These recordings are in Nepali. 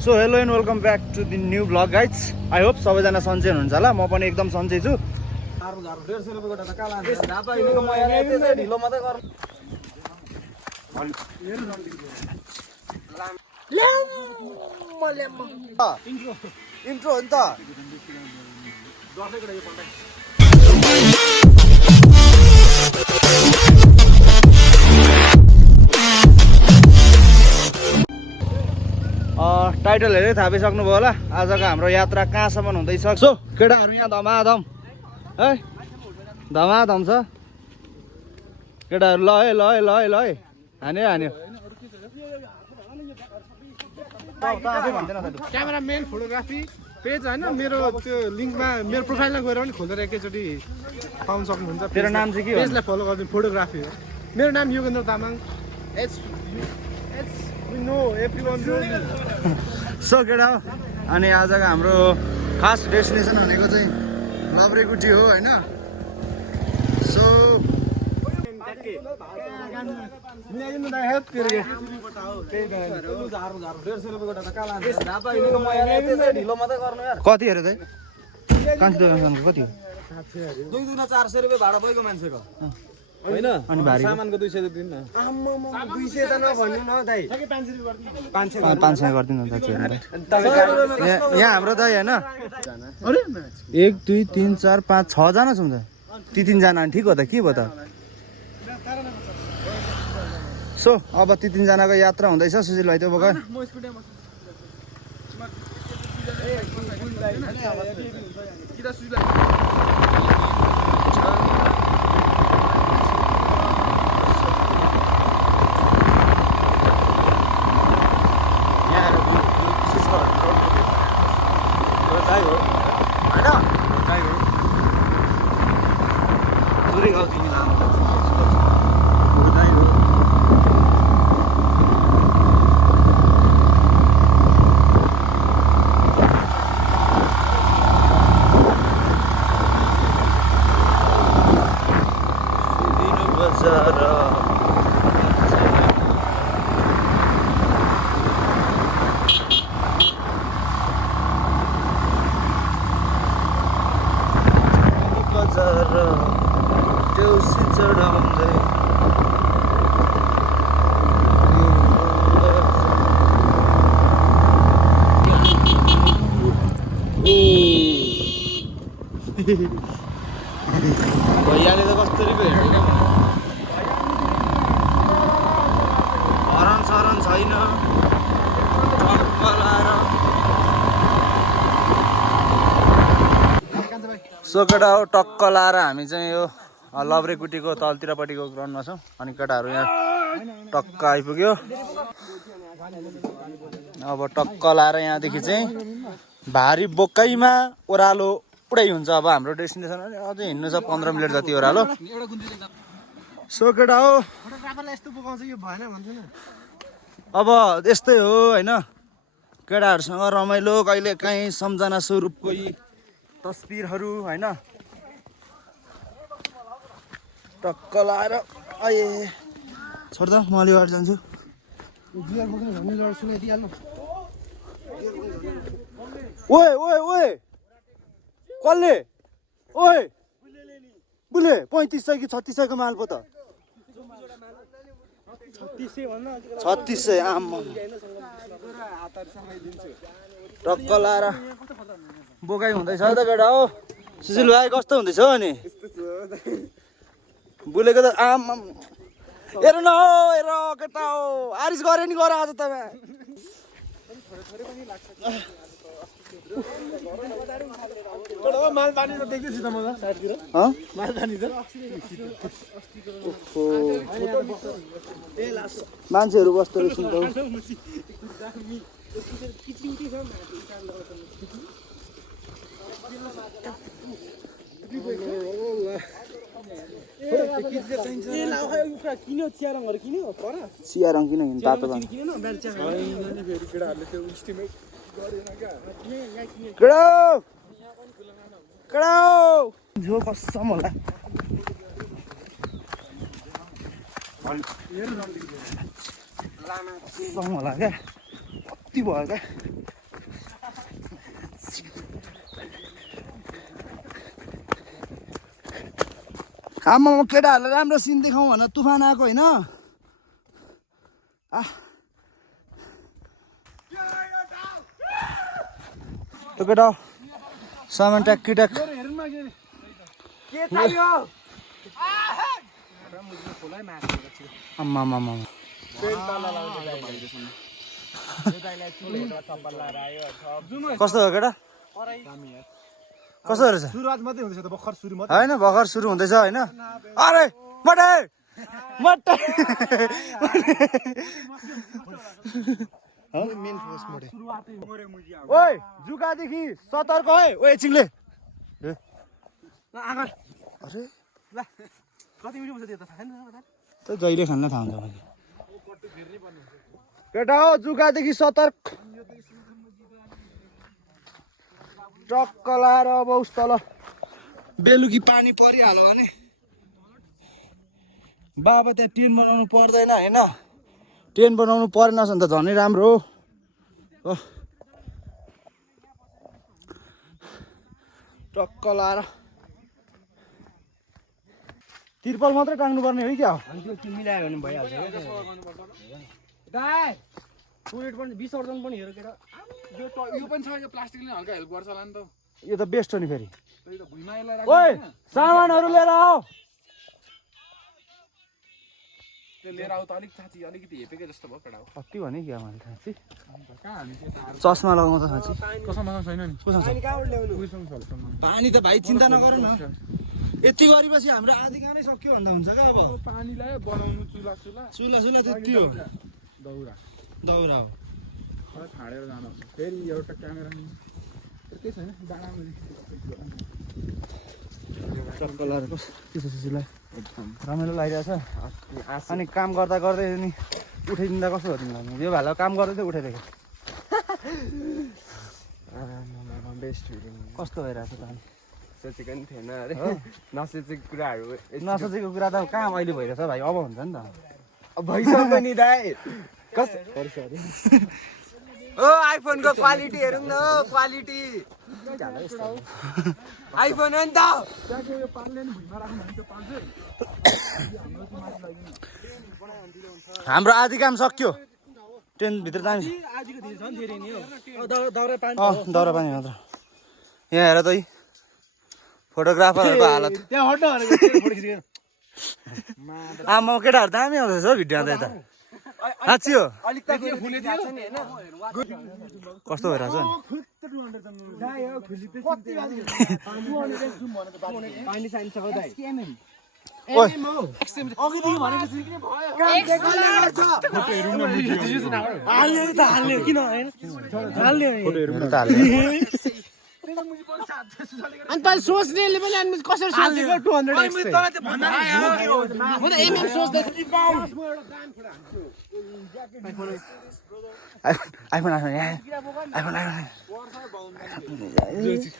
So hello and welcome back to the new blog guys. I hope सबैजना सन्चै हुनुहुन्छ होला। म पनि एकदम सन्चै छु। इन्ट्रो हो नि त। टाइटल हेरेर थाहा पाइसक्नुभयो होला आजको हाम्रो यात्रा कहाँसम्म हुँदैछ। सो केटाहरू यहाँ धमाधम है, धमाधम छ केटाहरू। ल है ल है ल है ल है, हान्यो हान्यो। क्यामेराम्यान फोटोग्राफी पेज होइन मेरो त्यो लिङ्कमा मेरो प्रोफाइलमा गएर पनि खोलेर एकैचोटि पाउन सक्नुहुन्छ। तेरो नाम चाहिँ के हो? पेजलाई फलो गरिदिनु। फोटोग्राफी हो। मेरो नाम योगेन्द्र तामाङ। सो केटा हो, अनि आजको हाम्रो खास डेस्टिनेसन भनेको चाहिँ लभरेगुटी हो होइन। सो कति हेरे त कान्छी दोकानको कति हो? 400 रुपियाँ भाडा भएको मान्छेको होइन। अनि भारी सामानको 200 दिनु न। 200 त नभन्नु न दाइ। 500 गरिदिनु न यहाँ हाम्रो दाइ होइन। 1 2 3 4 5 6 जना छौँ त। ती 3 जना ठिक हो त, के भयो त। सो अब ती 3 जनाको यात्रा हुँदैछ। सुशील भाइ त्यो बोका भैयाले त कस्तरी पो हेर्दैन। हरन सरन छैन। सो केटा हो, टक्क लाएर हामी चाहिँ यो लभरेगुटीको तलतिरपट्टिको ग्राउन्डमा छौँ। अनि केटाहरू यहाँ टक्क आइपुग्यो। अब टक्क लाएर यहाँदेखि चाहिँ भारी बोकाइमा ओह्रालो पुरै हुन्छ। अब हाम्रो डेस्टिनेसन अझै हिँड्नु छ 15 मिनट जति ओह्रालो। सो केटा हो, अब यस्तै हो होइन। केटाहरूसँग रमाइलो, कहिले काहीँ सम्झना स्वरूप कोही तस्बिरहरू होइन। टक्क लाएर आए छोड्दा म अलि अगाडि जान्छु। ओए ओए ओए कसले? ओए बुले 3500 कि 3600 को माल पो त। 3600 आम्मा टक्क लाएर बोकाइ हुँदैछ त केटा हो। सुशील भाइ कस्तो हुँदैछ हो? अनि बुलेको त आम्मा हेर न हो, हेर केटा हो, आरिस गरे नि गर आज तपाईँ। मालपानी त देखेछु त म त साइडतिर। मालपानी त मान्छेहरू बस्दो रहेछ नि त। चिया रङ किन हिँड्नु तातो रङ जो कसम होला। कसम होला क्या, कति भयो क्या। आमा केटाहरूलाई राम्रो सिन देखाउँ भन तुफान आएको होइन त्यो केटा सामान ट्याक्की ट्याक आम्मा कस्तो हो केटा कस्तो रहेछ सुरुवात मात्रै हुँदैछ त भर्खर सुरु मात्रै होइन भर्खर सुरु हुँदैछ होइन अरे मटे मटे मेन फोर्स मोडे ओइ जुकादेखि सतर्क है ओ एकछिनले अरे कति मिनट हुन्छ त्यो त थाहा छैन त जहिले खान्न थाहा हुन्छ मैले केटा हो जुकादेखि सतर्क टक्क लाएर अब उस तल बेलुकी पानी परिहाल्यो भने बाबा त्यहाँ टेन्ट बनाउनु पर्दैन होइन टेन्ट बनाउनु परेन भने त झनै राम्रो हो टक्क लाएर तिर्पल मात्रै टाङ्नु पर्ने हो क्या त्यो मिलायो भने भइहाल्छ दाइ टोइलेट पनि विसर्जन पनि हेर केटा यो पनि छ यो प्लास्टिकले हल्का हेल्प गर्छ होला नि त यो त बेस्ट हो नि फेरि त्यही त भुइँमा यसलाई ओइ सामानहरू लिएर आऊ त्यो लिएर आऊ त अलिक साँच्ची अलिकति हेपेकै जस्तो भयो केटा हो कति भने क्या मैले साँच्ची कहाँ हामी चस्मा लगाउँदा साँच्ची कसमा छैन नि कोसँग छ? पानी त भाइ चिन्ता नगर न यति गरेपछि हाम्रो आधी गानै सक्यो भन्दा हुन्छ क्या अब पानीलाई बनाउनु चुला चुला चुला चुला त्यति हो दौरा दौरा हो खै छाडेर जानु फेरि एउटा क्यामेरा नि केही छैन डाँडामा चक्क लाएर कस्तो सुशीलाई रमाइलो लागिरहेछ अनि काम गर्दा गर्दै नि उठाइदिँदा कस्तो हो तिमीलाई यो भाइलाई काम गर्दै चाहिँ उठाइदिएको बेस्ट फिलिङ कस्तो भइरहेछ त अनि सोचेको नि थिएन अरे नसोचेको कुराहरू नसोचेको कुरा त कहाँ अहिले भइरहेछ भाइ अब हुन्छ नि त भइसक्यो नि दाइ कस ओ आइफोनको क्वालिटी हेरौँ न क्वालिटी आइफोन हो नि त हाम्रो आधी काम सक्यो टेन्टभित्र जान्छ दाउरा पानी मात्र यहाँ हेर त फोटोग्राफरहरूको हालत आमा केटाहरू दामी आउँदैछ हौ भिडियो आउँदा यता साँच्ची हो कस्तो भइरहेछ नि अनि तैँले सोच्नेले पनि अनि कसरी सोचेको 200x एमएम सोच्दै आइफोन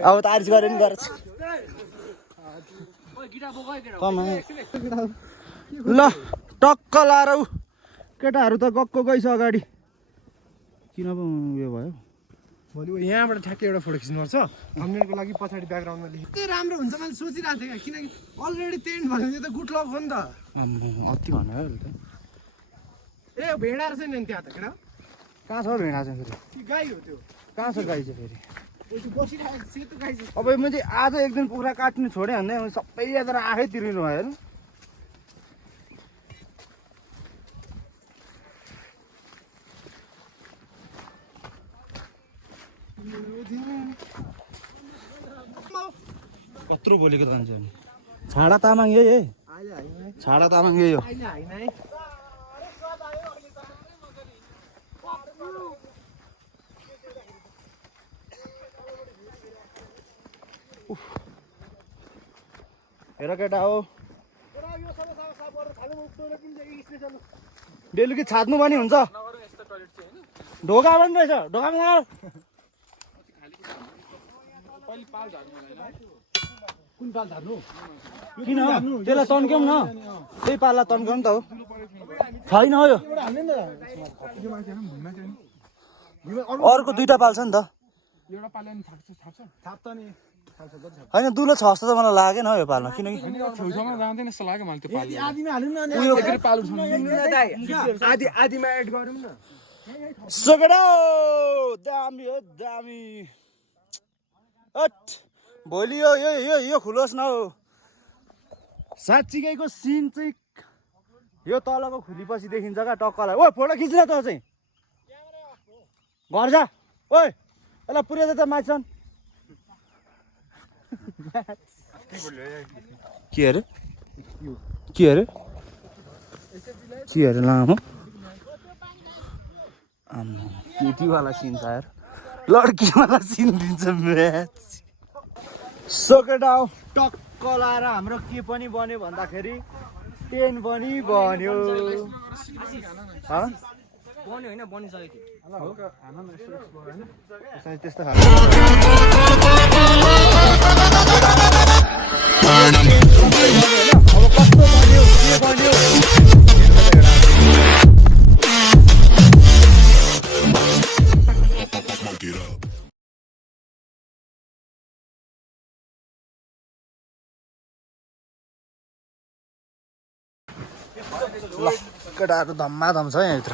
अब तारिफ गरे नि गर्छ ल टक्क लाएर ऊ केटाहरू त गक्क गइस अगाडि किन पो उयो भयो भोलि यहाँबाट ठ्याक्कै एउटा फोटो खिच्नुपर्छ थम्बनेलको लागि पछाडि ब्याकग्राउन्डमा लेखेँ त्यो राम्रो हुन्छ मैले सोचिरहेको थिएँ क्या किनकि अलरेडी टेन्ट भनेको त गुड लक हो नि त अति भन्यो त ए भेडा रहेछ नि त्यहाँ त केटा कहाँ छ भेडा चाहिँ फेरि ती गाई हो त्यो कहाँ छ गाई चाहिँ फेरि बसिरहेको सेतो गाई चाहिँ अब मैले आज एक दिन कुखुरा काट्नु छोडेँ भने सबै यता आँखै तिर्नु भयो होइन कत्रो बोलेको त मान्छे छाडा तामाङ यही है छाडा तामाङ यही हो अहिले होइन है हेर केटा हो बेलुकी छाड्नु पनि हुन्छ ढोका पनि रहेछ ढोकामा जाऊ कुन पाल झार्नु किन हो त्यसलाई तन्क्यौँ न त्यही पाल्ला तन्क्यौँ त हो छैन हो यो अर्को दुईटा पाल्छ नि त एउटा पाल्यो नि थाप्छ थाप्छ नि होइन दुलो छ जस्तो त मलाई लागेन हौ यो पालमा किनकि छेउछाउमा जाँदैन जस्तो लाग्यो मलाई त्यो पाल्नु आधीमा हालौँ न उयो पालु छ आधीमा एड गरौँ न सोकेडा दामी हो दामी हट भोलि यो यो यो यो खुलोस् न हौ साँच्चीकैको सिन चाहिँ यो तलको खुलीपछि देखिन्छ क्या टक्कलाई ओ फोटो खिच्न त चाहिँ घर जा ओइ यसलाई पुर्याउँदै त मान्छन् के अरे के अरे के अरे लामो केटीवाला सिन छ यार लड्कीवाला सिन दिन्छ म्याच सोकेट आऊ टक्क लाएर हाम्रो के पनि बन्यो भन्दाखेरि 10 पनि बन्यो बन्यो होइन बनिसकेको थियो त्यस्तो खालको अब कस्तो बन्यो के बन्यो ल केटाहरू धम्माधम छ यहाँभित्र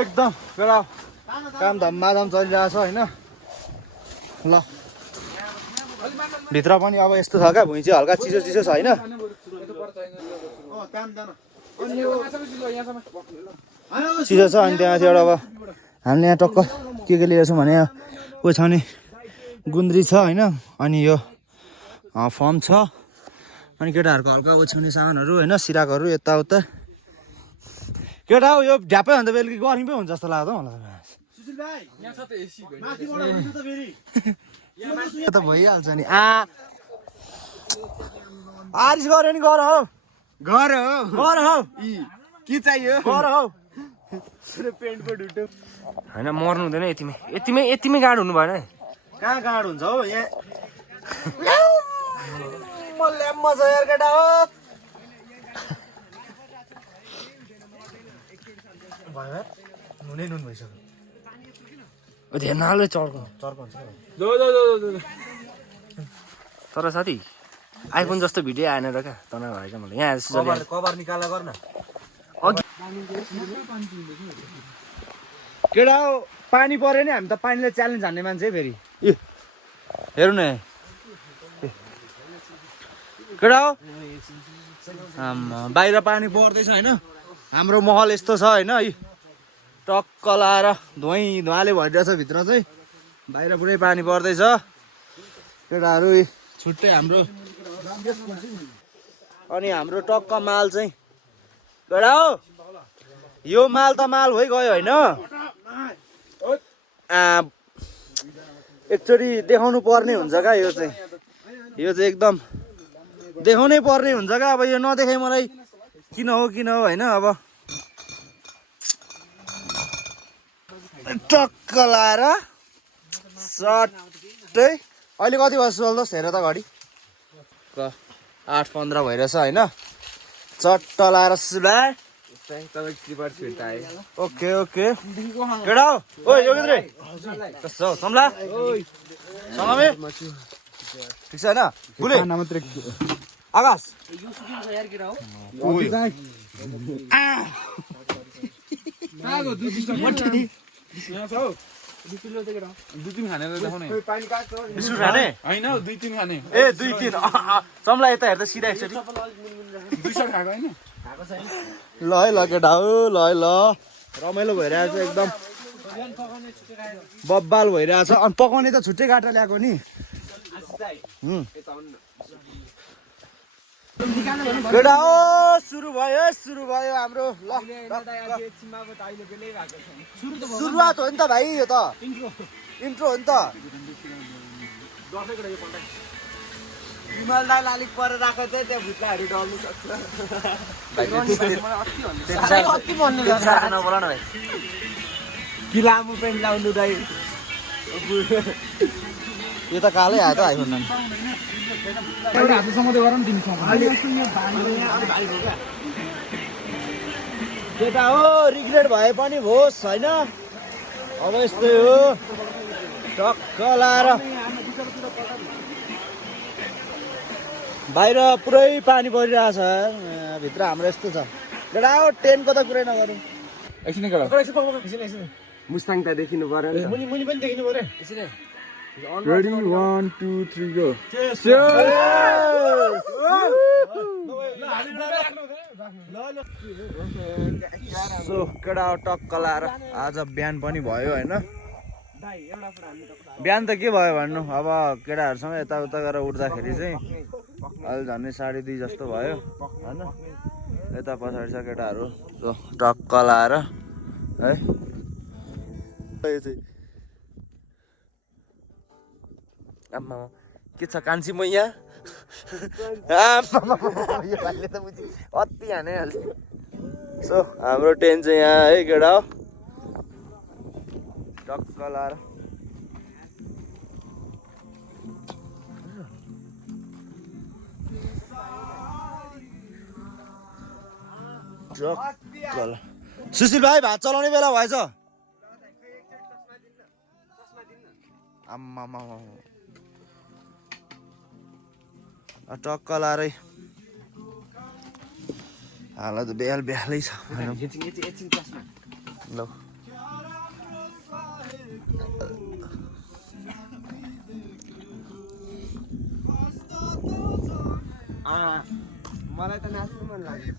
एकदम केटा काम धम्माधम चलिरहेको छ होइन ल भित्र पनि अब यस्तो छ क्या भुइँ चाहिँ हल्का चिसो चिसो छ होइन चिसो छ अनि त्यहाँ चाहिँ एउटा अब हामीले यहाँ टक्क के लिएको छौँ भने ओछ्याउने गुन्द्री छ होइन अनि यो फर्म छ अनि केटाहरूको हल्का ओछ्याउने सामानहरू होइन सिराकहरू यताउता केटा हो यो ढ्यापै भन्दा बेलुकी गर्मी पो हुन्छ जस्तो लाग्छ मलाई त भइहाल्छ नि आरिस गऱ्यो नि गर हौ गर हौ के चाहियो गर हौ पेन्टको ढुट्टो होइन मर्नु हुँदैन यतिमै गाड हुनु भएन कहाँ गाड हुन्छ हौ यहाँ ल्याम्म छ यार केटा हो नुनै नुन भइसक्यो ध्यान हाल्यो चर्को तर साथी आइफोन जस्तो भिडियो आएन र क्या तनाव भएछ मलाई यहाँ कभर निकाला गर्न केटा हो पानी पऱ्यो नि हामी त पानीलाई च्यालेन्ज हान्ने मान्छे फेरि हेर्नु न केटा हो बाहिर पानी पर्दैछ होइन हाम्रो महल यस्तो छ होइन टक्क लाएर धुवाले भइरहेछ भित्र चाहिँ बाहिर पुरै पानी पर्दैछ केटाहरू छुट्टै हाम्रो अनि हाम्रो टक्क माल चाहिँ केटा हो यो माल त माल भइगयो होइन एकचोटि देखाउनु पर्ने हुन्छ क्या यो चाहिँ एकदम देखाउनै पर्ने हुन्छ क्या अब यो नदेखाइ मलाई किन हो होइन अब टक्क लाएर सट्टै अहिले कति बज्छ चल्दोस् हेर त घडी 8:15 भइरहेछ होइन चट्ट लाएर सुला ओके केटा हो ओइ योगेन्द्र कस्तो हौ समला सँगमै ठिक छ होइन बुले आकाश दुई-तीन खाने देखाउने बिस्कुट खाने होइन 2-3 खाने ए 2-3 समला यता हेर्दा सिधा एकचोटि 200 खाएको होइन ल है ल केटा हो ल है ल रमाइलो भइरहेछ एकदम बब्बाल भइरहेछ अनि पकाउने त छुट्टै काटेर ल्याएको नि केटा हो सुरु भयो हाम्रो ल सुरुवात हो नि त भाइ यो त इन्ट्रो हो नि त विमल दाल अलिक पर राखेको थियो त्यहाँ भुत्लाहरू डल्नु सक्छ नबोला न भाइ कि लामो पेन्ट लाउनु दाइ यो त कालै आयो त आइफोन एउटा हातसम्म त गरौँ तिमीसँग केटा हो रिग्रेट भए पनि होस् होइन अब यस्तै हो टक्क लाएर बाहिर पुरै पानी परिरहेछ भित्र हाम्रो यस्तो छ केटा हो टेन्टको त कुरै नगरौँ एकछिन केटा मुस्ताङ त देखिनु पर्यो नि मुनि मुनि पनि देखिनु पर्यो यसरी रेडी 1 2 3 गो सो केटा हो टक्क लाएर आज बिहान पनि भयो होइन बिहान त के भयो भन्नु अब केटाहरूसँग यताउता गरेर उठ्दाखेरि चाहिँ अहिले झन्डै 2:30 जस्तो भयो होइन यता पछाडि छ केटाहरू सो टक्क लाएर है आम्मा के छ कान्छी मैया योपालिले त बुझी अति हानिहाल्छ सो हाम्रो टेन्ट चाहिँ यहाँ है केटा हो टक्क लाएर सुशील भाइ भात चलाउने बेला भएछ आम्मा टक्क लाएरै हालत बेहालै छ ल मलाई त नाच्नु मन लाग्यो